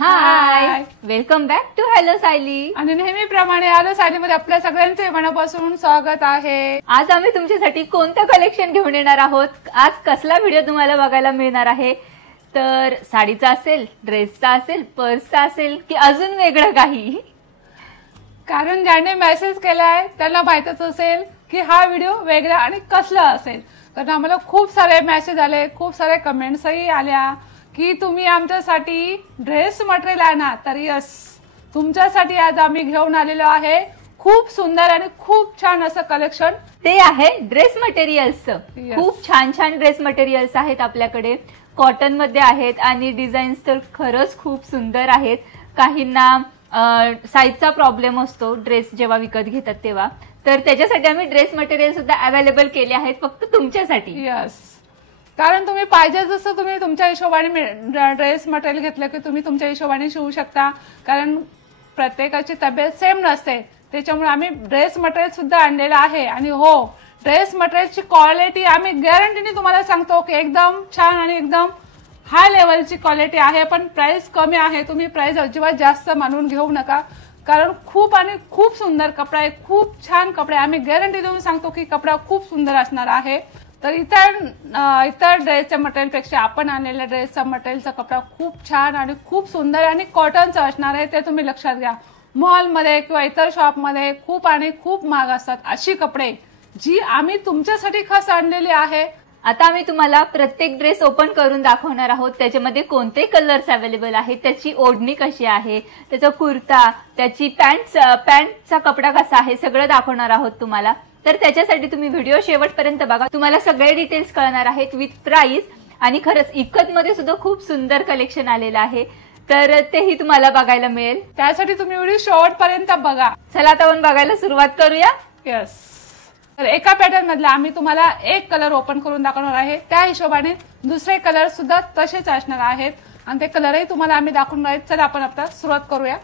High, welcome back to hello Sayali. आणि नेहमीप्रमाणे hello सायलीमध्ये आपल्या सगळ्यांचे मनापासून स्वागत आहे. आज आम्ही तुमच्यासाठी कोणतं कलेक्शन घेऊन येणार आहोत, आज कसला व्हिडिओ तुम्हाला बघायला मिळणार आहे, तर साडीचा असेल, ड्रेसचा असेल, पर्सचा असेल की अजून वेगळं काही. कारण ज्याने मेसेज केलाय त्यांना माहितच असेल की हा व्हिडिओ वेगळा आणि कसला असेल. कारण आम्हाला खूप सारे मेसेज आले, खूप सारे कमेंट्सही आल्या की तुम्ही आमच्यासाठी ड्रेस मटेरियल आणा. तर यस, तुमच्यासाठी आज आम्ही घेऊन आलेलो आहे खूप सुंदर आणि खूप छान असं कलेक्शन. ते आहे ड्रेस मटेरियल्सचं. खूप छान छान ड्रेस मटेरियल्स आहेत आपल्याकडे, कॉटन मध्ये आहेत आणि डिझाईन्स तर खरंच खूप सुंदर आहेत. काहींना साईजचा प्रॉब्लेम असतो ड्रेस जेव्हा विकत घेतात तेव्हा, तर त्याच्यासाठी आम्ही ड्रेस मटेरियल सुद्धा अवेलेबल केले आहेत फक्त तुमच्यासाठी. यस, कारण तुम्ही पाहिजे जसं तुम्ही तुमच्या हिशोबाने ड्रेस मटेरियल घेतलं की तुम्ही तुमच्या हिशोबाने शिवू शकता. कारण प्रत्येकाची तब्येत सेम नसते, त्याच्यामुळे आम्ही ड्रेस मटेरियल सुद्धा आणलेलं आहे. आणि हो, ड्रेस मटेरियलची क्वालिटी आम्ही गॅरंटीने तुम्हाला सांगतो की एकदम छान आणि एकदम हाय लेवलची क्वालिटी आहे. पण प्राइस कमी आहे, तुम्ही प्राइस अजिबात जास्त मानून घेऊ नका. कारण खूप आणि खूप सुंदर कपडा आहे, खूप छान कपडा आहे. आम्ही गॅरंटी देऊन सांगतो की कपडा खूप सुंदर असणार आहे. तर इतर ड्रेसच्या मटेरियलपेक्षा आपण आणलेल्या ड्रेसचा मटेरियलचा कपडा खूप छान आणि खूप सुंदर आणि कॉटनचा असणार आहे, ते तुम्ही लक्षात घ्या. मॉलमध्ये किंवा इतर शॉपमध्ये खूप आणि खूप महाग असतात अशी कपडे जी आम्ही तुमच्यासाठी खास आणलेली आहे. आता आम्ही तुम्हाला प्रत्येक ड्रेस ओपन करून दाखवणार आहोत, त्याच्यामध्ये कोणते कलर्स अवेलेबल आहेत, त्याची ओढणी कशी आहे, त्याचा कुर्ता, त्याची पॅन्टचा कपडा कसा आहे, सगळं दाखवणार आहोत तुम्हाला. तर त्याच्यासाठी तुम्ही व्हिडिओ शेवटपर्यंत बघा, तुम्हाला सगळे डिटेल्स कळणार आहेत विथ प्राइस. आणि खरंच इकत मध्ये सुद्धा खूप सुंदर कलेक्शन आलेलं आहे, तर तेही तुम्हाला बघायला मिळेल. त्यासाठी तुम्ही व्हिडिओ शेवटपर्यंत बघा. चला आता आपण बघायला सुरुवात करूया. यस, तर एका पॅटर्न मधला आम्ही तुम्हाला एक कलर ओपन करून दाखवणार आहे, त्या हिशोबाने दुसरे कलर सुद्धा तसेच असणार आहेत आणि ते कलरही तुम्हाला आम्ही दाखवणार आहेत. चला आपण आता सुरुवात करूया.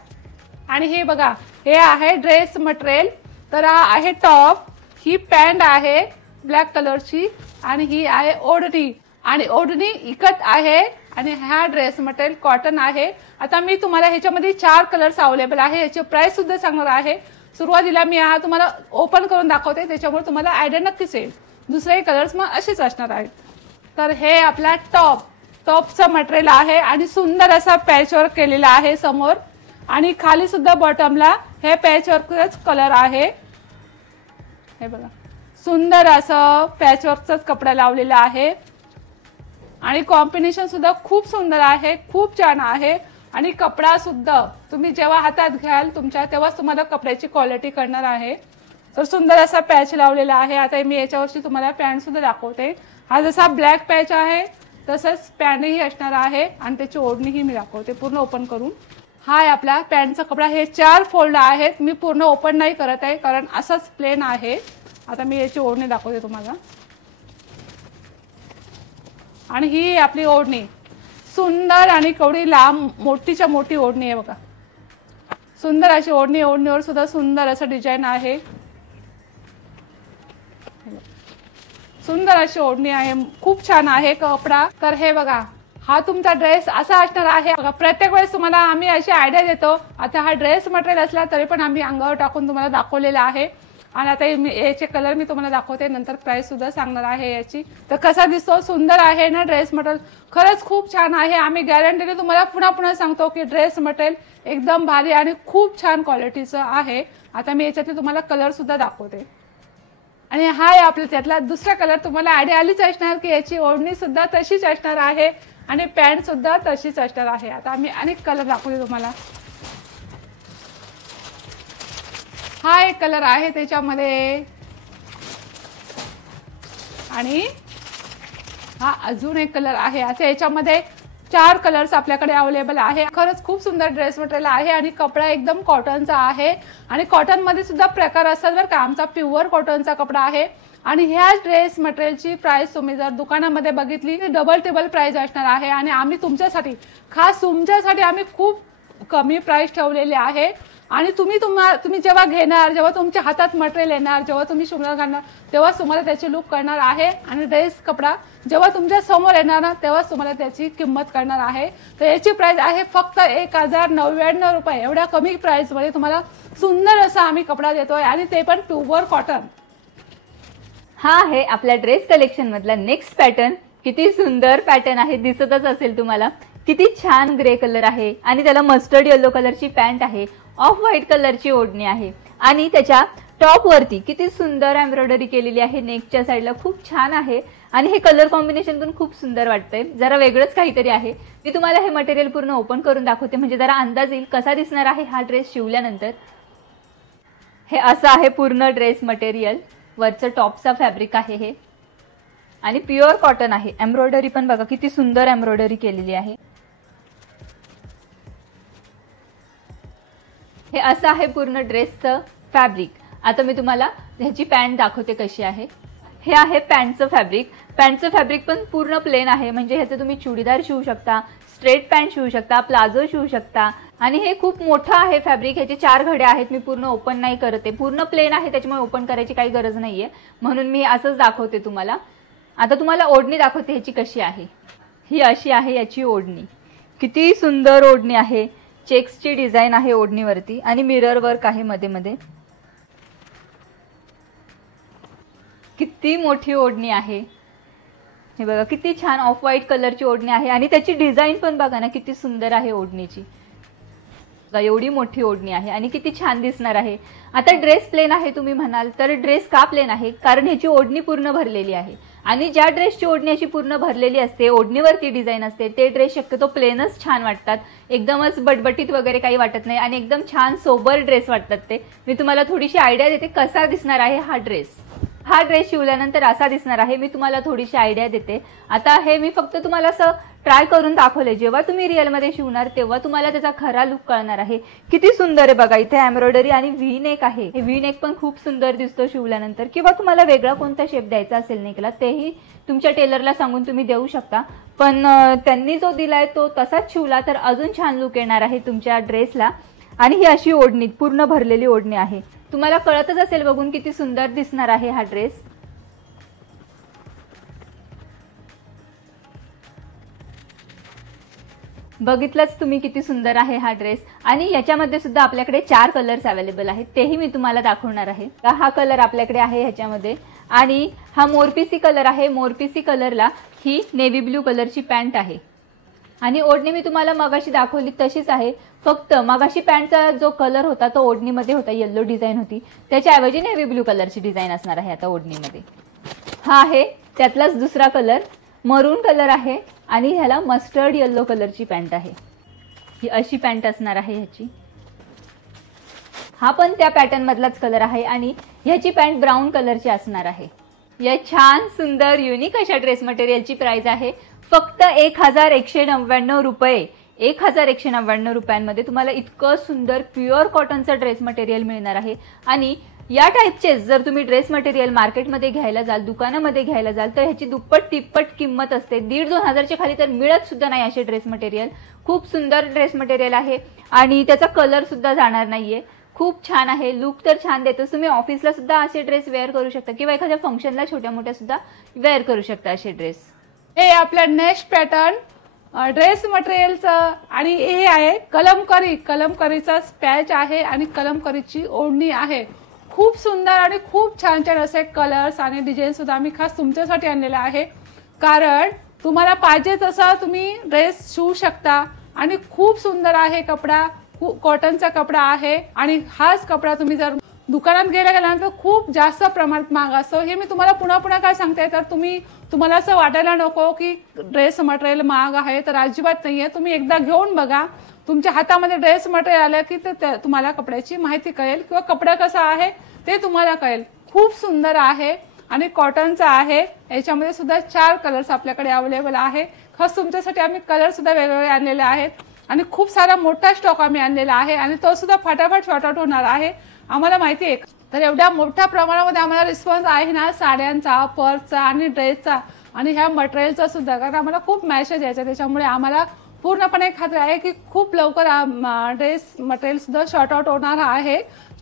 आणि हे बघा, हे आहे ड्रेस मटेरियल. तर हा आहे टॉप, ही पॅन्ट आहे ब्लॅक कलरची आणि ही आहे ओढणी. आणि ओढणी इकत आहे आणि हा ड्रेस मटेरियल कॉटन आहे. आता मी तुम्हाला ह्याच्यामध्ये 4 कलर्स अवेलेबल आहे, याची प्राइस सुद्धा सांगणार आहे. सुरुवातीला मी हा तुम्हाला ओपन करून दाखवते, त्याच्यामुळे तुम्हाला आयडिया नक्कीच येईल. दुसरे कलर्स मग असेच असणार आहेत. तर हे आपला टॉपचं मटेरियल आहे आणि सुंदर असा पॅचवर्क केलेला आहे समोर आणि खाली सुद्धा बॉटमला हे पॅचवर्कच कलर आहे. हे बघा, सुंदर असं पॅचवर्कचाच कपडा लावलेला आहे आणि कॉम्बिनेशन सुद्धा खूप सुंदर आहे, खूप छान आहे. आणि कपडा सुद्धा तुम्ही जेव्हा हातात घ्याल तुमच्या, तेव्हाच तुम्हाला कपड्याची क्वालिटी कळणार आहे. तर सुंदर असा पॅच लावलेला आहे. आता मी याच्यावरची तुम्हाला पॅन्ट सुद्धा दाखवते. हा जसा ब्लॅक पॅच आहे तसंच पॅन्टही असणार आहे आणि त्याची ओढणीही मी दाखवते पूर्ण ओपन करून. हा आहे आपला पॅन्टचा कपडा. हे 4 फोल्ड आहेत, मी पूर्ण ओपन नाही करत आहे कारण असंच प्लेन आहे. आता मी याची ओढणी दाखवते तुम्हाला. आणि ही आपली ओढणी सुंदर आणि कवडी लांब मोठीच्या मोठी ओढणी आहे बघा. सुंदर अशी ओढणी, ओढणीवर सुद्धा सुंदर असं डिझाईन आहे. सुंदर अशी ओढणी आहे, खूप छान आहे कपडा. तर हे बघा, हा तुमचा ड्रेस असा असणार आहे बघा. प्रत्येक वेळेस तुम्हाला आम्ही अशी आयडिया देतो. आता हा ड्रेस मटेरियल असला तरी पण आम्ही अंगावर टाकून तुम्हाला दाखवलेला आहे. आणि आता याचे कलर मी तुम्हाला दाखवते, नंतर प्राइस सुद्धा सांगणार आहे याची. तर कसा दिसतो, सुंदर आहे ना ड्रेस मटेरियल, खरंच खूप छान आहे. आम्ही गॅरंटीने तुम्हाला पुन्हा पुन्हा सांगतो की ड्रेस मटेरियल एकदम भारी आणि खूप छान क्वालिटीचं आहे. आता मी याच्यातले तुम्हाला कलर सुद्धा दाखवते. आणि हा आहे आपल्या त्यातला दुसरा कलर. तुम्हाला आयडिया आलीच असणार की याची ओढणी सुद्धा तशीच असणार आहे आणि पॅन्ट सुद्धा तशीच असणार आहे. आता आम्ही अनेक कलर दाखवले तुम्हाला. हा एक कलर आहे त्याच्यामध्ये आणि हा अजून एक कलर आहे. असे याच्यामध्ये 4 कलर्स आपल्याकडे अवेलेबल आहे. खरंच खूप सुंदर ड्रेस मटेरियल आहे आणि कपडा एकदम कॉटनचा आहे. आणि कॉटन मध्ये सुद्धा प्रकार असतात बरं का. आमचा प्युअर कॉटनचा कपडा आहे. आणि ह्या ड्रेस मटेरियलची प्राइस तुम्ही जर दुकानामध्ये बघितली तर डबल टेबल प्राइस असणार आहे. आणि आम्ही तुमच्यासाठी, खास तुमच्यासाठी आम्ही खूप कमी प्राइस ठेवलेली आहे. आणि तुम्ही जेव्हा घेणार, जेव्हा तुमच्या हातात मटेरियल येणार, जेव्हा तुम्ही शिवणार घालणार, तेव्हा तुम्हाला त्याची लुक कळणार आहे. आणि ड्रेस कपडा जेव्हा तुमच्या समोर येणार ना, तेव्हाच तुम्हाला त्याची किंमत कळणार आहे. तर याची प्राइस आहे फक्त 1099 रुपये. एवढ्या कमी प्राइस मध्ये तुम्हाला सुंदर असा आम्ही कपडा देतोय, आणि ते पण प्युअर कॉटन. हा आहे आपल्या ड्रेस कलेक्शन मधला नेक्स्ट पॅटर्न. किती सुंदर पॅटर्न आहे, दिसतच असेल तुम्हाला. किती छान ग्रे कलर आहे आणि त्याला मस्टर्ड येलो कलरची पॅन्ट आहे, ऑफ व्हाईट कलरची ओढणी आहे आणि त्याच्या टॉप वरती किती सुंदर एम्ब्रॉयडरी केलेली आहे. नेकच्या साईडला खूप छान आहे आणि हे कलर कॉम्बिनेशन पण खूप सुंदर वाटतंय. जरा वेगळंच काहीतरी आहे. मी तुम्हाला हे मटेरियल पूर्ण ओपन करून दाखवते, म्हणजे जरा अंदाज येईल कसा दिसणार आहे हा ड्रेस शिवल्यानंतर. हे असं आहे पूर्ण ड्रेस मटेरियल. वरचं टॉपचा फॅब्रिक आहे हे आणि प्युअर कॉटन आहे. एम्ब्रॉयडरी पण बघा किती सुंदर एम्ब्रॉयडरी केलेली आहे. हे असं आहे पूर्ण ड्रेसचं फॅब्रिक. आता मी तुम्हाला ह्याची पॅन्ट दाखवते कशी आहे. हे आहे पॅन्टचं फॅब्रिक. पॅन्टचं फॅब्रिक पण पूर्ण प्लेन आहे, म्हणजे ह्याचं तुम्ही चुडीदार शिवू शकता, स्ट्रेट पॅन्ट शिवू शकता, प्लाझो शिवू शकता. आणि हे खूप मोठं आहे फॅब्रिक. ह्याचे 4 घड्या आहेत. मी पूर्ण ओपन नाही करते, पूर्ण प्लेन आहे त्याच्यामुळे ओपन करायची काही गरज नाहीये, म्हणून मी असंच दाखवते तुम्हाला. आता तुम्हाला ओढणी दाखवते ह्याची कशी आहे. ही अशी आहे याची ओढणी. किती सुंदर ओढणी आहे. चेक्सची डिझाईन आहे ओढणीवरती आणि मिरर वर्क आहे मध्ये मध्ये. किती मोठी ओढणी आहे. हे बघा किती छान ऑफ व्हाईट कलरची ओढणी आहे आणि त्याची डिझाईन पण बघा ना किती सुंदर आहे ओढणीची. एवढी मोठी ओढणी आहे आणि किती छान दिसणार आहे. आता ड्रेस प्लेन आहे तुम्ही म्हणाल, तर ड्रेस का प्लेन आहे? कारण ह्याची ओढणी पूर्ण भरलेली आहे आणि ज्या ड्रेसची ओढणी अशी पूर्ण भरलेली असते, ओढणीवरती डिझाईन असते, ते ड्रेस शक्यतो प्लेनच छान वाटतात. एकदमच बटबटीत वगैरे काही वाटत नाही आणि एकदम छान सोबर ड्रेस वाटतात ते. मी तुम्हाला थोडीशी आयडिया देते कसा दिसणार आहे हा ड्रेस. हा ड्रेस शिवल्यानंतर असा दिसणार आहे. मी तुम्हाला थोडीशी आयडिया देते. आता हे मी फक्त तुम्हाला असं ट्राय करून दाखवले. जेव्हा तुम्ही रिअलमध्ये शिवणार तेव्हा तुम्हाला त्याचा खरा लुक कळणार आहे. किती सुंदर आहे बघा. इथे एम्ब्रॉयडरी आणि व्ही नेक आहे. हे व्ही नेक पण खूप सुंदर दिसतो शिवल्यानंतर. किंवा तुम्हाला वेगळा कोणता शेप द्यायचा असेल नेकला, तेही तुमच्या टेलरला सांगून तुम्ही देऊ शकता. पण त्यांनी जो दिलाय तो तसाच शिवला तर अजून छान लुक येणार आहे तुमच्या ड्रेसला. आणि ही अशी ओढणी पूर्ण भरलेली ओढणी आहे. तुम्हाला कळतच असेल बघून किती सुंदर दिसणार आहे हा ड्रेस. बघितलंच तुम्ही किती सुंदर आहे हा ड्रेस. आणि याच्यामध्ये सुद्धा आपल्याकडे 4 कलर्स अवेलेबल आहेत, तेही मी तुम्हाला दाखवणार आहे. हा कलर आपल्याकडे आहे ह्याच्यामध्ये आणि हा मोरपिसी कलर आहे. मोरपिसी कलरला ही नेव्ही ब्ल्यू कलरची पॅन्ट आहे आणि ओढणी मी तुम्हाला मगाशी दाखवली तशीच आहे. फक्त मगाशी पॅन्टचा जो कलर होता तो ओढणीमध्ये होता, येल्लो डिझाईन होती, त्याच्याऐवजी नेव्ही ब्ल्यू कलरची डिझाईन असणार आहे आता ओढणीमध्ये. हा आहे त्यातलाच दुसरा कलर, मरून कलर आहे आणि ह्याला मस्टर्ड येल्लो कलरची पॅन्ट आहे. ही अशी पॅन्ट असणार आहे ह्याची. हा पण त्या पॅटर्न मधलाच कलर आहे आणि ह्याची पॅन्ट ब्राऊन कलरची असणार आहे. या छान सुंदर युनिक अशा ड्रेस मटेरियलची प्राइस आहे फक्त 1199 रुपये. 1199 रुपयांमध्ये तुम्हाला इतकं सुंदर प्युअर कॉटनचं ड्रेस मटेरियल मिळणार आहे. आणि या टाईपचे जर तुम्ही ड्रेस मटेरियल मार्केटमध्ये घ्यायला जाल, दुकानामध्ये घ्यायला जाल, तर ह्याची दुप्पट तिप्पट किंमत असते. 1,500-2,000 हजारच्या खाली तर मिळत सुद्धा नाही असे ड्रेस मटेरियल. खूप सुंदर ड्रेस मटेरियल आहे आणि त्याचा कलर सुद्धा जाणार नाहीये. खूप छान आहे. लुक तर छान देतो. तुम्ही ऑफिसला सुद्धा असे ड्रेस वेअर करू शकता किंवा एखाद्या फंक्शनला छोट्या मोठ्या सुद्धा वेअर करू शकता असे ड्रेस. हे आपला नेक्स्ट पॅटर्न ड्रेस मटेरियलचं आणि हे आहे कलमकरी. कलमकरीचा पॅच आहे आणि कलमकरीची ओढणी आहे. खूप सुंदर आणि खूप छान छान असे कलर्स आणि डिझाईन सुद्धा आम्ही खास तुमच्यासाठी आणलेला आहे. कारण तुम्हाला पाहिजे तसा तुम्ही ड्रेस शिवू शकता आणि खूप सुंदर आहे कपडा. कॉटनचा कपडा आहे आणि हाच कपडा तुम्ही जर दुकानात गेल्यानंतर खूप जास्त प्रमाणात महाग असतो. हे मी तुम्हाला पुन्हा पुन्हा काय सांगते, तर तुम्हाला असं वाटायला नको की ड्रेस मटेरियल महाग आहे, तर अजिबात नाहीये. तुम्ही एकदा घेऊन बघा. तुमच्या हातामध्ये ड्रेस मटेरियल आलं की तुम्हाला कपड्याची माहिती कळेल किंवा कपडा कसा आहे ते तुम्हाला कळेल. खूप सुंदर आहे आणि कॉटनचा आहे. याच्यामध्ये सुद्धा 4 कलर्स आपल्याकडे अवेलेबल आहे. खास तुमच्यासाठी आम्ही कलर सुद्धा वेगवेगळे आणलेले आहेत आणि खूप सारा मोठा स्टॉक आम्ही आणलेला आहे आणि तो सुद्धा फटाफट शॉर्ट आउट होणार आहे, आम्हाला माहिती आहे. तर एवढ्या मोठ्या प्रमाणामध्ये आम्हाला रिस्पॉन्स आहे ना साड्यांचा, पर्सचा आणि ड्रेसचा आणि ह्या मटेरियलचा सुद्धा, कारण आम्हाला खूप मॅसेज यायचा, त्याच्यामुळे आम्हाला पूर्णपणे खात्री आहे की खूप लवकर ड्रेस मटेरियल सुद्धा शॉर्ट आउट होणार आहे।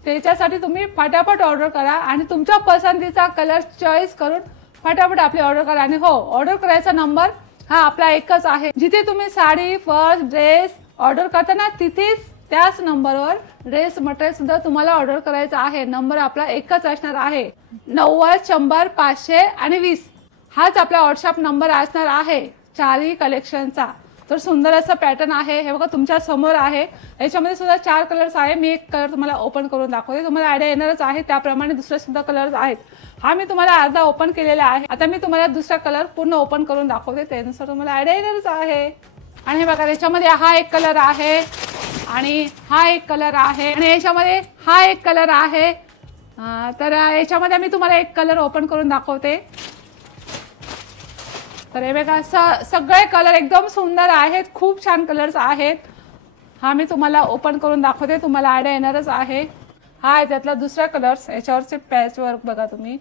त्याच्यासाठी तुम्ही फटाफट ऑर्डर करा आणि तुमच्या पसंतीचा कलर चॉईस करून फटाफट आपली ऑर्डर करा। आणि हो, ऑर्डर करायचा नंबर हा आपला एकच आहे। जिथे तुम्ही साडी, पर्स, ड्रेस ऑर्डर करताना तिथेच त्याच नंबरवर ड्रेस मटेरियल सुद्धा तुम्हाला ऑर्डर करायचं आहे। नंबर आपला एकच असणार आहे, 90 100 500 आणि 20 हाच आपला व्हॉट्सअप नंबर असणार आहे चारही कलेक्शनचा। तर सुंदर असं पॅटर्न आहे, हे बघा तुमच्या समोर आहे। याच्यामध्ये सुद्धा 4 कलर्स आहे। मी एक कलर तुम्हाला ओपन करून दाखवते, तुम्हाला आयडिया येणारच आहे। त्याप्रमाणे दुसरे सुद्धा कलर्स आहेत। हा मी तुम्हाला अर्धा ओपन केलेला आहे, आता मी तुम्हाला दुसरा कलर पूर्ण ओपन करून दाखवते, त्यानुसार तुम्हाला आयडिया येणारच आहे। आणि हे बघा त्याच्यामध्ये हा एक कलर आहे आणि हा एक कलर आहे आणि याच्यामध्ये हा एक कलर आहे। तर याच्यामध्ये मी तुम्हाला एक कलर ओपन करून दाखवते। तर हे बघा सगळे कलर एकदम सुंदर आहेत, खूप छान कलर्स आहेत। हा मी तुम्हाला ओपन करून दाखवते, तुम्हाला आयडिया येणारच आहे। हा आहे त्यातला दुसरा कलर्स, याच्यावरचे पॅच वर्क बघा तुम्ही।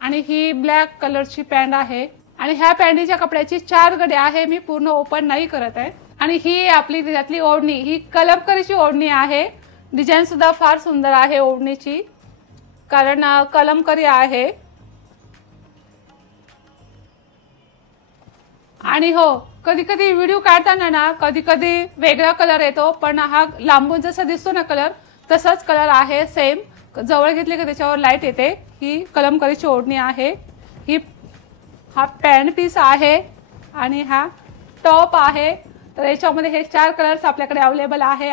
आणि ही ब्लॅक कलरची पॅन्ट आहे आणि ह्या पॅन्टीच्या कपड्याची 4 गडे आहे, मी पूर्ण ओपन नाही करत आहे। आणि ही आपली त्यातली ओढणी, ही कलमकारीची ओढणी आहे। डिझाईन सुद्धा फार सुंदर आहे ओढणीची, कारण कलमकारी आहे। आणि हो, कधी कधी व्हिडिओ काढताना ना कधी कधी वेगळा कलर येतो, पण हा लांबून जसा दिसतो ना कलर तसाच कलर आहे सेम। जवळ घेतले की त्याच्यावर लाईट येते। ही कलमकारीची ओढणी आहे, हा पॅन्ट पीस आहे आणि हा टॉप आहे। तर याच्यामध्ये हे 4 कलर्स आपल्याकडे अवेलेबल आहे।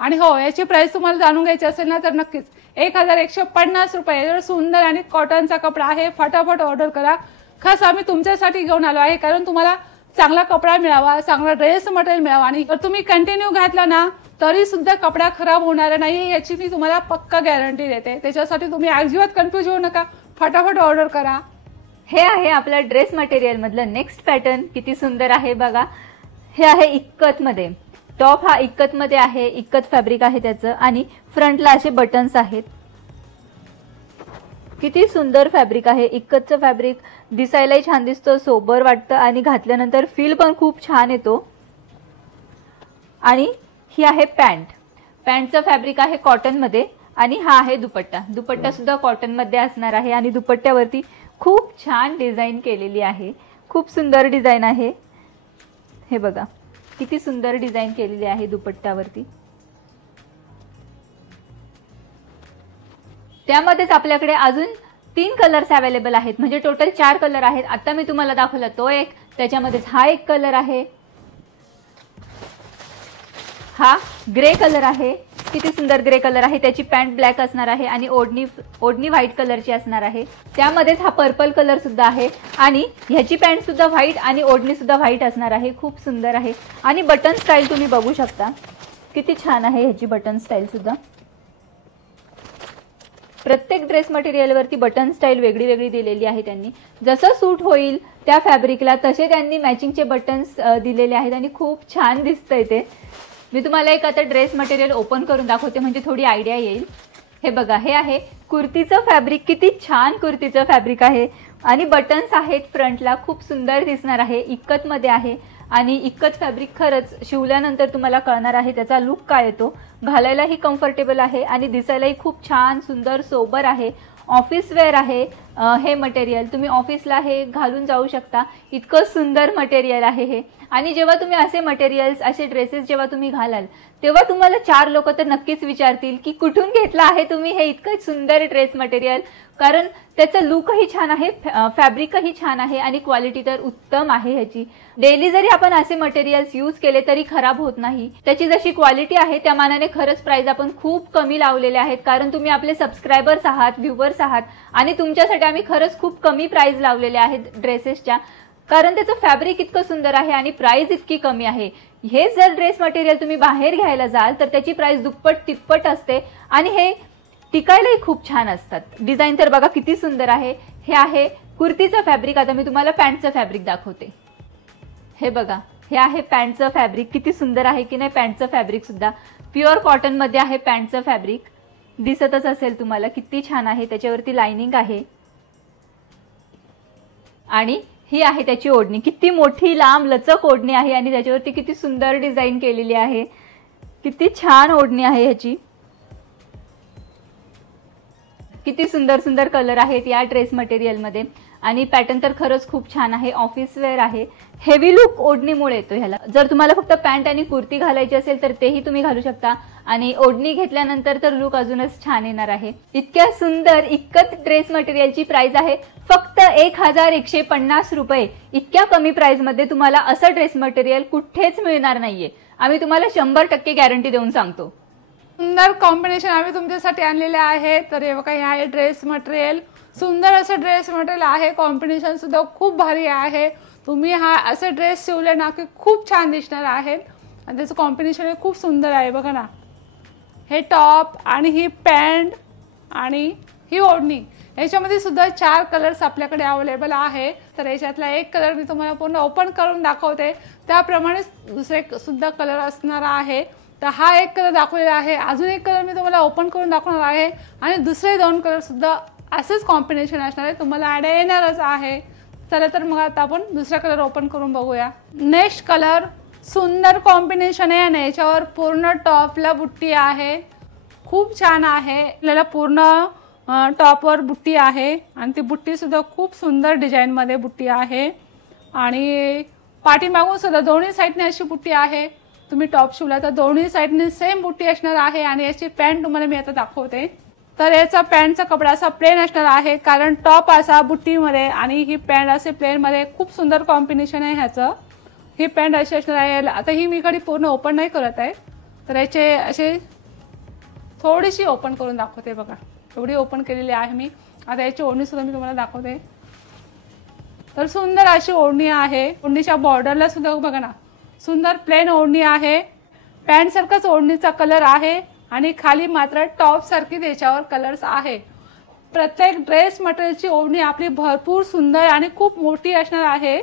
आणि हो, याची प्राइस तुम्हाला जाणून घ्यायची असेल ना तर नक्कीच 1150 रुपये। सुंदर आणि कॉटनचा कपडा आहे, फटाफट ऑर्डर करा। खास आम्ही तुमच्यासाठी घेऊन आलो आहे, कारण तुम्हाला चांगला कपडा मिळावा, चांगला ड्रेस मटेरियल मिळावा। आणि जर तुम्ही कंटिन्यू घातला ना तरी सुद्धा कपडा खराब होणार नाही, याची मी तुम्हाला पक्का गॅरंटी देते। त्याच्यासाठी तुम्ही अजिबात कन्फ्युज होऊ नका, फटाफट ऑर्डर करा। हे आहे आपल्या ड्रेस मटेरियल मधलं नेक्स्ट पॅटर्न, किती सुंदर आहे बघा। हे आहे इक्कत मध्ये, टॉप हा इक्कत मध्ये आहे, इक्कत फॅब्रिक आहे त्याचं आणि फ्रंटला असे बटन्स आहेत। किती सुंदर फॅब्रिक आहे, इक्कतचं फॅब्रिक दिसायलाही छान दिसतं, सोबर वाटतं आणि घातल्यानंतर फील पण खूप छान येतो। आणि ही आहे पॅन्ट, पॅन्टचं फॅब्रिक आहे कॉटन मध्ये आणि हा आहे दुपट्टा, दुपट्टा सुद्धा कॉटन मध्ये असणार आहे आणि दुपट्ट्यावरती खूप छान डिझाईन केलेली आहे, खूप सुंदर डिझाईन आहे। हे बघा किती सुंदर डिझाईन केलेली आहे दुपट्ट्यावरती। त्यामध्येच आपल्याकडे अजून 3 कलर्स अवेलेबल आहेत, म्हणजे टोटल 4 कलर आहेत। आता मी तुम्हाला दाखवला तो एक, त्याच्यामध्येच हा एक कलर आहे, हा ग्रे कलर आहे, किती सुंदर ग्रे कलर आहे। त्याची पॅन्ट ब्लॅक असणार आहे आणि ओढणी व्हाईट कलरची असणार आहे। त्यामध्येच हा पर्पल कलर सुद्धा आहे आणि ह्याची पॅन्ट सुद्धा व्हाईट आणि ओढणी सुद्धा व्हाईट असणार आहे, खूप सुंदर आहे। आणि बटन स्टाईल तुम्ही बघू शकता, किती छान आहे ह्याची बटन स्टाईल सुद्धा। प्रत्येक ड्रेस मटेरियलवरती बटन स्टाईल वेगळी वेगळी दिलेली आहे त्यांनी, जसं सूट होईल त्या फॅब्रिकला तसे त्यांनी मॅचिंगचे बटन्स दिलेले आहेत आणि खूप छान दिसतंय ते। मी तुम्हाला एक आता ड्रेस मटेरियल ओपन करून दाखवते, म्हणजे थोडी आयडिया येईल। हे बघा, हे आहे कुर्तीचं फॅब्रिक, किती छान कुर्तीचं फॅब्रिक आहे आणि बटन्स आहेत फ्रंटला, खूप सुंदर दिसणार आहे। इक्कत मध्ये आहे आणि इक्कत फॅब्रिक खरंच शिवल्यानंतर तुम्हाला कळणार आहे त्याचा लुक काय येतो। घालायलाही कम्फर्टेबल आहे आणि दिसायलाही खूप छान सुंदर सोबर आहे। ऑफिस वेअर आहे हे मटेरियल, तुम्ही ऑफिसला हे घालून जाऊ शकता, इतकं सुंदर मटेरियल आहे हे। आणि जेव्हा तुम्ही असे मटेरियल्स, असे ड्रेसेस जेव्हा तुम्ही घालाल तेव्हा तुम्हाला 4 लोक तर नक्कीच विचारतील की कुठून घेतला आहे तुम्ही हे इतकं सुंदर ड्रेस मटेरियल, कारण त्याचं लुकही छान आहे, फॅब्रिकही छान आहे आणि क्वालिटी तर उत्तम आहे ह्याची। डेली जरी आपण असे मटेरियल्स यूज केले तरी खराब होत नाही, त्याची जशी क्वालिटी आहे त्या मानाने खरंच प्राइस आपण खूप कमी लावलेले आहेत, कारण तुम्ही आपले सबस्क्रायबर्स आहात, व्ह्यूवर्स आहात आणि तुमच्यासाठी आम्ही खरंच खूप कमी प्राइस लावलेले आहेत ड्रेसेसच्या, कारण त्याचं फॅब्रिक इतकं सुंदर आहे आणि प्राइस इतकी कमी आहे। हे जर ड्रेस मटेरियल तुम्ही बाहेर घ्यायला जाल तर त्याची प्राइस दुप्पट तिप्पट असते आणि हे टिकायलाही खूप छान असतात। डिझाईन तर बघा किती सुंदर आहे। हे आहे कुर्तीचं फॅब्रिक, आता मी तुम्हाला पॅन्टचं फॅब्रिक दाखवते। हे बघा, हे आहे पॅन्टचं फॅब्रिक, किती सुंदर आहे की नाही। पॅन्टचं फॅब्रिक सुद्धा प्युअर कॉटन मध्ये आहे, पॅन्टचं फॅब्रिक दिसतच असेल तुम्हाला, किती छान आहे। त्याच्यावरती लाइनिंग आहे आणि ही आहे त्याची ओढणी. किती मोठी लांब लचक ओढणी आहे आणि त्याच्यावरती किती सुंदर डिझाईन केलेली आहे. किती छान ओढणी आहे ह्याची. किती सुंदर सुंदर कलर आहेत या ड्रेस मटेरियल मध्ये आणि पॅटर्न तर खरंच खूप छान आहे. ऑफिस वेअर आहे. हेवी लुक ओढणीमुळे येतो ह्याला. जर तुम्हाला फक्त पॅन्ट आणि कुर्ती घालायची असेल तर तेही तुम्ही घालू शकता आणि ओढणी घेतल्यानंतर तर लुक अजूनच छान येणार आहे. इतक्या सुंदर इतकत ड्रेस मटेरियलची प्राइस आहे फक्त 1150 रुपये. इतक्या कमी प्राइस मध्ये तुम्हाला असं ड्रेस मटेरियल कुठेच मिळणार नाहीये. आम्ही तुम्हाला 100% गॅरंटी देऊन सांगतो. सुंदर कॉम्बिनेशन आम्ही तुमच्यासाठी आणलेले आहे. तर हे बघा, हे आहे ड्रेस मटेरियल. सुंदर असं ड्रेस मटेरियल आहे. कॉम्बिनेशन सुद्धा खूप भारी आहे. तुम्ही हा असे ड्रेस शिवले ना की खूप छान दिसणार आहेत आणि त्याचं कॉम्बिनेशन खूप सुंदर आहे. बघा ना, हे टॉप आणि ही पॅन्ट आणि ही ओढणी, याच्यामध्ये सुद्धा 4 कलर्स आपल्याकडे अवेलेबल आहे. तर याच्यातला एक कलर मी तुम्हाला पूर्ण ओपन करून दाखवते. त्याप्रमाणे दुसरे सुद्धा कलर असणार आहे. तर हा एक कलर दाखवलेला आहे. अजून एक कलर मी तुम्हाला ओपन करून दाखवणार आहे आणि दुसरे 2 कलर सुद्धा असंच कॉम्बिनेशन असणार आहे. तुम्हाला आयडिया येणारच आहे. चला तर मग आता आपण दुसरा कलर ओपन करून बघूया. नेक्स्ट कलर सुंदर कॉम्बिनेशन आहे आणि याच्यावर पूर्ण टॉपला बुट्टी आहे. खूप छान आहे. आपल्याला पूर्ण टॉपवर बुट्टी आहे आणि ती बुट्टी सुद्धा खूप सुंदर डिझाईन मध्ये बुट्टी आहे आणि पाठीमागून सुद्धा दोन्ही साईडने अशी बुट्टी आहे. तुम्ही टॉप शिवला तर दोन्ही साईडने सेम बुट्टी असणार आहे आणि याची पॅन्ट तुम्हाला मी आता दाखवते. तर याचा पॅन्टचा कपडा असा प्लेन असणार आहे कारण टॉप असा बुट्टीमध्ये आणि ही पॅन्ट असे प्लेनमध्ये. खूप सुंदर कॉम्बिनेशन आहे ह्याचं. ही पॅन्ट अशी असणार आहे. आता ही मी कधी पूर्ण ओपन नाही करत आहे, तर याचे असे थोडीशी ओपन करून दाखवते. बघा, एवढी ओपन केलेली आहे मी. आता याची ओढणी सुद्धा मी तुम्हाला दाखवते. तर सुंदर अशी ओढणी आहे. ओढणीच्या बॉर्डरला सुद्धा बघा ना, सुंदर प्लेन ओढणी आहे. पॅन्ट सारखाच ओढणीचा कलर आहे आणि खाली मात्र टॉप सारखी त्याच्यावर कलर्स आहे. प्रत्येक ड्रेस मटेरियलची ओढणी आपली भरपूर सुंदर आणि खूप मोठी असणार आहे.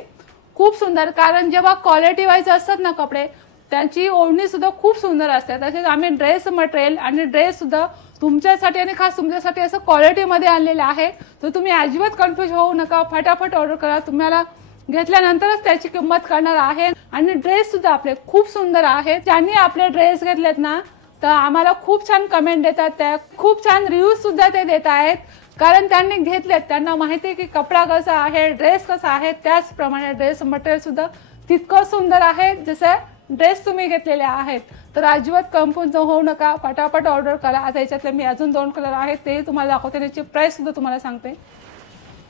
खूप सुंदर, कारण जेव्हा क्वालिटी वाईज असतात ना कपडे, त्यांची ओढणी सुद्धा खूप सुंदर असते. तसेच आम्ही ड्रेस मटेरियल आणि ड्रेस सुद्धा तुमच्यासाठी आणि खास तुमच्यासाठी असं क्वालिटीमध्ये आणलेलं आहे. तर तुम्ही अजिबात कन्फ्यूज होऊ नका. फटाफट ऑर्डर करा. तुम्हाला घेतल्यानंतरच त्याची किंमत करणार आहे. आणि ड्रेस सुद्धा आपले खूप सुंदर आहेत. ज्यांनी आपले ड्रेस घेतलेत ना, तर आम्हाला खूप छान कमेंट देतात. त्या खूप छान रिव्ह्यूज सुद्धा ते देत आहेत कारण त्यांनी घेतलेत. त्यांना माहिती आहे की कपडा कसा आहे, ड्रेस कसा आहे. त्याचप्रमाणे ड्रेस मटेरियल सुद्धा तितकं सुंदर आहे जसं ड्रेस तुम्ही घेतलेले आहेत. तर अजिबात कन्फ्यूज होऊ नका. फटाफट ऑर्डर करा. आता याच्यातले मी अजून 2 कलर आहेत ते तुम्हाला दाखवते. त्याची प्राइस सुद्धा तुम्हाला सांगते.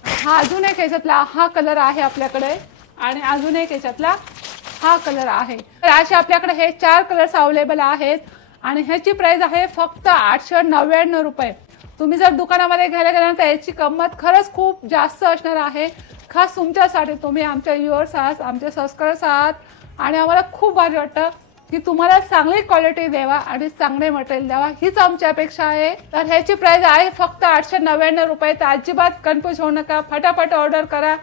हा अजून एक याच्यातला हा कलर आहे आपल्याकडे आणि अजून एक याच्यातला हा कलर आहे. तर असे आपल्याकडे हे 4 कलर्स अवेलेबल आहेत आणि ह्याची प्राइस आहे फक्त 899 रुपये. तुम्ही जर दुकानामध्ये घ्यायला गेल्यानंतर याची किंमत खरंच खूप जास्त असणार आहे. खास तुमच्यासाठी. तुम्ही आमच्या व्ह्युअर्स आहात, आमचे सबस्क्रायबर्स आहात आणि आम्हाला खूप भारी वाटतं की तुम्हाला चांगली क्वालिटी द्यावा आणि चांगले मटेरियल द्यावा, हीच आमची अपेक्षा आहे. तर ह्याची प्राइस आहे फक्त 899 रुपये. तर अजिबात कन्फ्यूज होऊ नका. फटाफट ऑर्डर करा.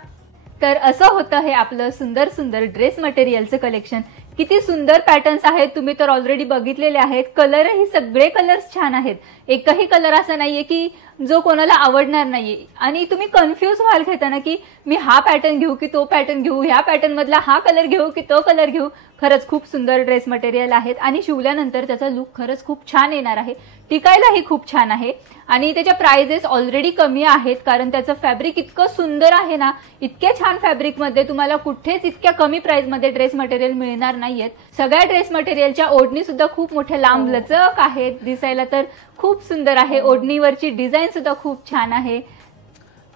तर असं होतं हे आपलं सुंदर सुंदर ड्रेस मटेरियलचं कलेक्शन. किती सुंदर पॅटर्न्स आहेत. तुम्ही तर ऑलरेडी बघितलेले आहेत. कलरही सगळे कलर्स छान आहेत. एकही कलर असा नाहीये की जो कोणाला आवडणार नाहीये आणि तुम्ही कन्फ्यूज व्हाल घेताना की मी हा पॅटर्न घेऊ की तो पॅटर्न घेऊ, ह्या पॅटर्न मधला हा कलर घेऊ की तो कलर घेऊ. खरंच खूप सुंदर ड्रेस मटेरियल आहेत आणि शिवल्यानंतर त्याचा लुक खरंच खूप छान येणार आहे. टिकायलाही खूप छान आहे आणि त्याच्या प्राइजेस ऑलरेडी कमी आहेत कारण त्याचं फॅब्रिक इतकं सुंदर आहे ना. इतक्या छान फॅब्रिकमध्ये तुम्हाला कुठेच इतक्या कमी प्राइसमध्ये ड्रेस मटेरियल मिळणार नाहीयेत. सगळ्या ड्रेस मटेरियलच्या ओढणी सुद्धा खूप मोठ्या लांब लचक आहेत. दिसायला तर खूप सुंदर आहे. ओढणीवरची डिझाईन सुद्धा खूप छान आहे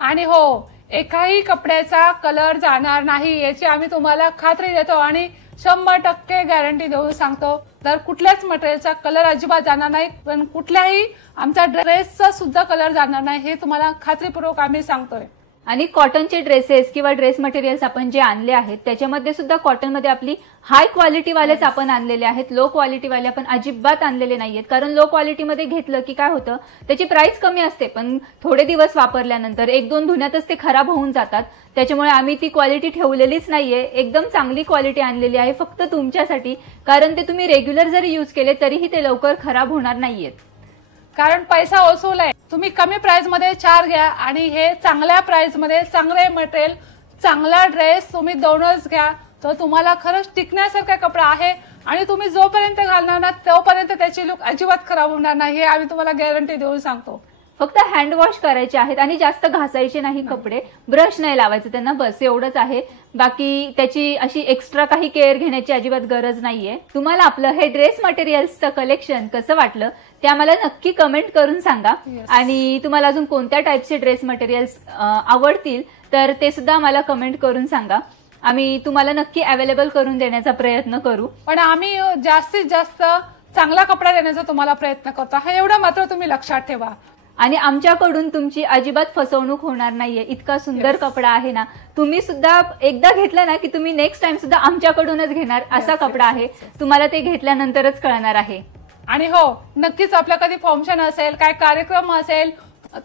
आणि हो, एकाही कपड्याचा कलर जाणार नाही याची आम्ही तुम्हाला खात्री देतो आणि 100% गॅरंटी देऊन सांगतो. तर कुठल्याच मटेरियलचा कलर अजिबात जाणार नाही, पण कुठल्याही आमच्या ड्रेसचा सुद्धा कलर जाणार नाही हे तुम्हाला खात्रीपूर्वक आम्ही सांगतोय. आणि कॉटनचे ड्रेसेस किंवा ड्रेस मटेरियल्स आपण जे आणले आहेत त्याच्यामध्ये सुद्धा कॉटनमध्ये आपली हाय क्वालिटी वालेच आपण आणलेले आहेत. लो क्वालिटी वाले आपण अजिबात आणलेले नाहीयेत कारण लो क्वालिटीमध्ये घेतलं की काय होतं, त्याची प्राइस कमी असते पण थोडे दिवस वापरल्यानंतर 1-2 धुण्यातच ते खराब होऊन जातात. त्याच्यामुळे आम्ही ती क्वालिटी ठेवलेलीच नाहीये. एकदम चांगली क्वालिटी आणलेली आहे फक्त तुमच्यासाठी, कारण ते तुम्ही रेग्युलर जरी यूज केले तरीही ते लवकर खराब होणार नाहीयेत. कारण पैसा वसूल आहे. तुम्ही कमी प्राइस मध्ये 4 घ्या आणि हे चांगल्या प्राइस मध्ये चांगले मटेरियल चांगला ड्रेस तुम्ही दोनच घ्या, तो तुम्हाला खरंच टिकण्यासारखा कपडा आहे आणि तुम्ही जोपर्यंत घालणार ना तोपर्यंत त्याची लुक अजिबात खराब होणार नाही, हे आम्ही तुम्हाला गॅरंटी देऊन सांगतो. फक्त हँड वॉश करायचे आहेत आणि जास्त घासायचे नाही कपडे, ब्रश नाही लावायचे त्यांना, बस एवढंच आहे. बाकी त्याची अशी एक्स्ट्रा काही केअर घेण्याची अजिबात गरज नाहीये. तुम्हाला आपलं हे ड्रेस मटेरियल्सचं कलेक्शन कसं वाटलं ते आम्हाला नक्की कमेंट करून सांगा. आणि तुम्हाला अजून कोणत्या टाईपचे ड्रेस मटेरियल्स आवडतील तर ते सुद्धा आम्हाला कमेंट करून सांगा. आम्ही तुम्हाला नक्की अवेलेबल करून देण्याचा प्रयत्न करू. पण आम्ही जास्तीत जास्त चांगला कपडा देण्याचा तुम्हाला प्रयत्न करतो, हे एवढं मात्र तुम्ही लक्षात ठेवा. आणि आमच्याकडून तुमची अजिबात फसवणूक होणार नाहीये. इतका सुंदर कपडा आहे ना, तुम्ही सुद्धा एकदा घेतला ना की तुम्ही नेक्स्ट टाइम सुद्धा आमच्याकडूनच घेणार असा कपडा आहे. तुम्हाला ते घेतल्यानंतरच कळणार आहे. आणि हो, नक्कीच आपल्या कधी फंक्शन असेल, काय कार्यक्रम असेल,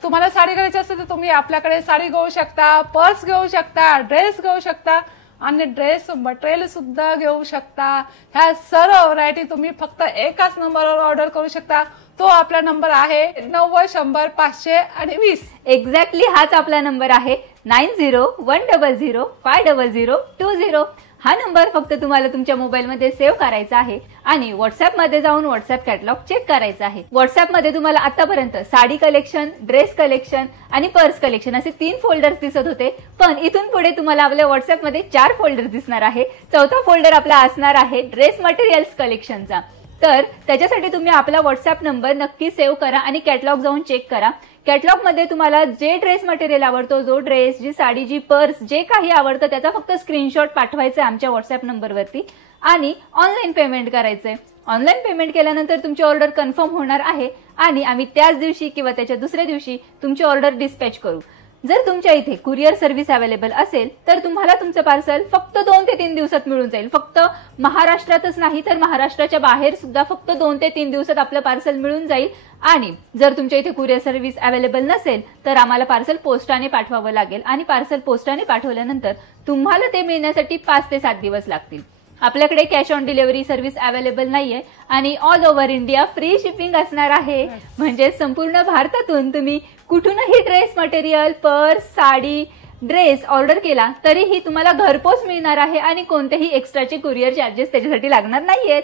तुम्हाला साडी घ्यायची असेल तर तुम्ही आपल्याकडे साडी घेऊ शकता, पर्स घेऊ शकता, ड्रेस घेऊ शकता आणि ड्रेस मटेरियल सुद्धा घेऊ शकता. ह्या सर्व व्हरायटी तुम्ही फक्त एकाच नंबरवर ऑर्डर करू शकता. तो आपला नंबर आहे 90-100-520. एक्झॅक्टली हाच आपला नंबर आहे 90-100-500-20. हा नंबर फक्त तुम्हाला तुमच्या मोबाईलमध्ये सेव्ह करायचा आहे आणि व्हॉट्सअपमध्ये जाऊन व्हॉट्सअप कॅटलॉग चेक करायचा आहे. व्हॉट्सअपमध्ये तुम्हाला आतापर्यंत साडी कलेक्शन, ड्रेस कलेक्शन आणि पर्स कलेक्शन असे 3 फोल्डर्स दिसत होते, पण इथून पुढे तुम्हाला आपल्या व्हॉट्सअपमध्ये 4 फोल्डर दिसणार आहे. चौथा फोल्डर आपला असणार आहे ड्रेस मटेरियल्स कलेक्शनचा. तर त्याच्यासाठी तुम्ही आपला व्हॉट्सअप नंबर नक्की सेव्ह करा आणि कॅटलॉग जाऊन चेक करा. कॅटलॉग मध्ये तुम्हाला जे ड्रेस मटेरियल आवडतो, जो ड्रेस, जी साडी, जी पर्स, जे काही आवडतं त्याचा फक्त स्क्रीनशॉट पाठवायचा आमच्या व्हॉट्सअप नंबरवरती आणि ऑनलाईन पेमेंट करायचंय. ऑनलाईन पेमेंट केल्यानंतर तुमची ऑर्डर कन्फर्म होणार आहे आणि आम्ही त्याच दिवशी किंवा त्याच्या दुसऱ्या दिवशी तुमची ऑर्डर डिस्पॅच करू. जर तुमच्या इथे कुरिअर सर्व्हिस अवेलेबल असेल तर तुम्हाला तुमचं पार्सल फक्त 2 ते 3 दिवसात मिळून जाईल. फक्त महाराष्ट्रातच नाही तर महाराष्ट्राच्या बाहेर सुद्धा फक्त 2 ते 3 दिवसात आपलं पार्सल मिळून जाईल. आणि जर तुमच्या इथे कुरिअर सर्व्हिस अवेलेबल नसेल तर आम्हाला पार्सल पोस्टाने पाठवावं लागेल आणि पार्सल पोस्टाने पाठवल्यानंतर तुम्हाला ते मिळण्यासाठी 5 ते 7 दिवस लागतील. आपल्याकडे cash on delivery service available नाहीये आणि all over India free shipping असणार आहे. म्हणजे संपूर्ण भारतातून तुम्ही कुठूनही dress material, purse, sari, dress order केला तरीही तुम्हाला घरपोच मिळणार आहे आणि कोणतेही एक्स्ट्राचे कुरिअर चार्जेस त्याच्यासाठी लागणार नाहीयेत.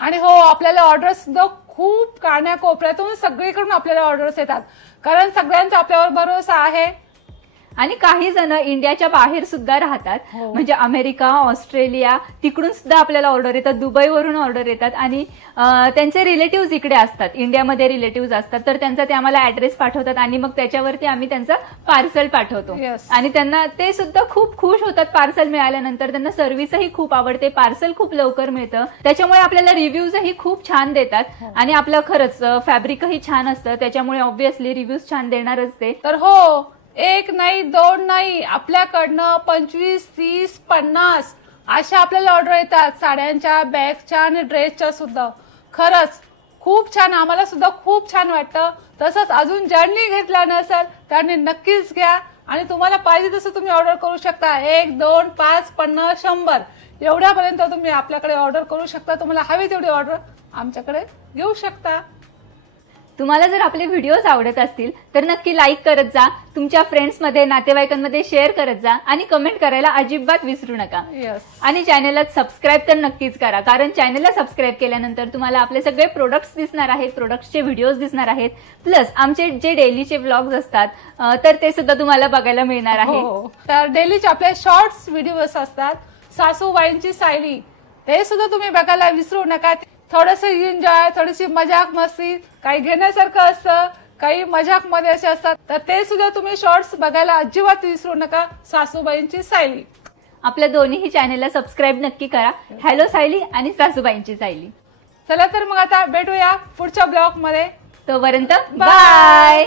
आणि हो, आपल्याला ऑर्डर्स सुद्धा खूप कानाकोपऱ्यातून सगळीकडून आपल्याला ऑर्डर्स येतात, कारण सगळ्यांचा आपल्यावर भरोसा आहे. आणि काही जण इंडियाच्या बाहेर सुद्धा राहतात, म्हणजे अमेरिका, ऑस्ट्रेलिया, तिकडून सुद्धा आपल्याला ऑर्डर येतात, दुबईवरून ऑर्डर येतात आणि त्यांचे रिलेटिव्ह इकडे असतात, इंडियामध्ये रिलेटिव्ह असतात, तर त्यांचा ते आम्हाला ऍड्रेस पाठवतात आणि मग त्याच्यावरती आम्ही त्यांचं पार्सल पाठवतो. आणि त्यांना ते सुद्धा खूप खुश होतात पार्सल मिळाल्यानंतर. त्यांना सर्व्हिसही खूप आवडते, पार्सल खूप लवकर मिळतं, त्याच्यामुळे आपल्याला रिव्ह्यूजही खूप छान देतात. आणि आपलं खरंच फॅब्रिकही छान असतं, त्याच्यामुळे ऑब्व्हियसली रिव्ह्यूज छान देणारच ते. तर हो, 1 नाही 2 नाही, आपल्याकडनं 25, 30, 50 अशा आपल्याला ऑर्डर येतात साड्यांच्या, बॅगच्या आणि ड्रेसच्या सुद्धा. खरंच खूप छान, आम्हाला सुद्धा खूप छान वाटतं. तसंच अजून ज्यांनी घेतला नसेल त्यांनी नक्कीच घ्या आणि तुम्हाला पाहिजे तसं तुम्ही ऑर्डर करू शकता. 1, 2, 5, 50, 100 एवढ्यापर्यंत तुम्ही आपल्याकडे ऑर्डर करू शकता. तुम्हाला हवी तेवढी ऑर्डर आमच्याकडे घेऊ शकता. तुम्हाला जर आपले व्हिडिओज आवडत असतील तर नक्की लाईक करत जा, तुमच्या फ्रेंड्समध्ये, नातेवाईकांमध्ये शेअर करत जा आणि कमेंट करायला अजिबात विसरू नका. आणि चॅनलला सबस्क्राईब तर नक्कीच करा, कारण चॅनलला सबस्क्राईब केल्यानंतर तुम्हाला आपले सगळे प्रोडक्ट्स दिसणार आहेत, प्रोडक्ट्सचे व्हिडिओज दिसणार आहेत, प्लस आमचे जे डेलीचे व्लॉग्स असतात तर ते सुद्धा तुम्हाला बघायला मिळणार आहे. तर डेलीचे आपले शॉर्ट्स व्हिडिओज असतात, सासूबाईंची सायली, ते सुद्धा तुम्ही बघायला विसरू नका. थोडंसं एन्जॉय, थोडीशी मजाक मस्ती, काही घेण्यासारखं असतं, काही मजाक मध्ये असे असतात, तर ते सुद्धा तुम्ही शॉर्ट्स बघायला अजिबात विसरू नका. सासूबाईंची सायली. आपल्या दोन्ही चॅनेलला सबस्क्राईब नक्की करा, हॅलो सायली आणि सासूबाईंची सायली. चला तर मग आता भेटूया पुढच्या ब्लॉग मध्ये. तोपर्यंत बाय.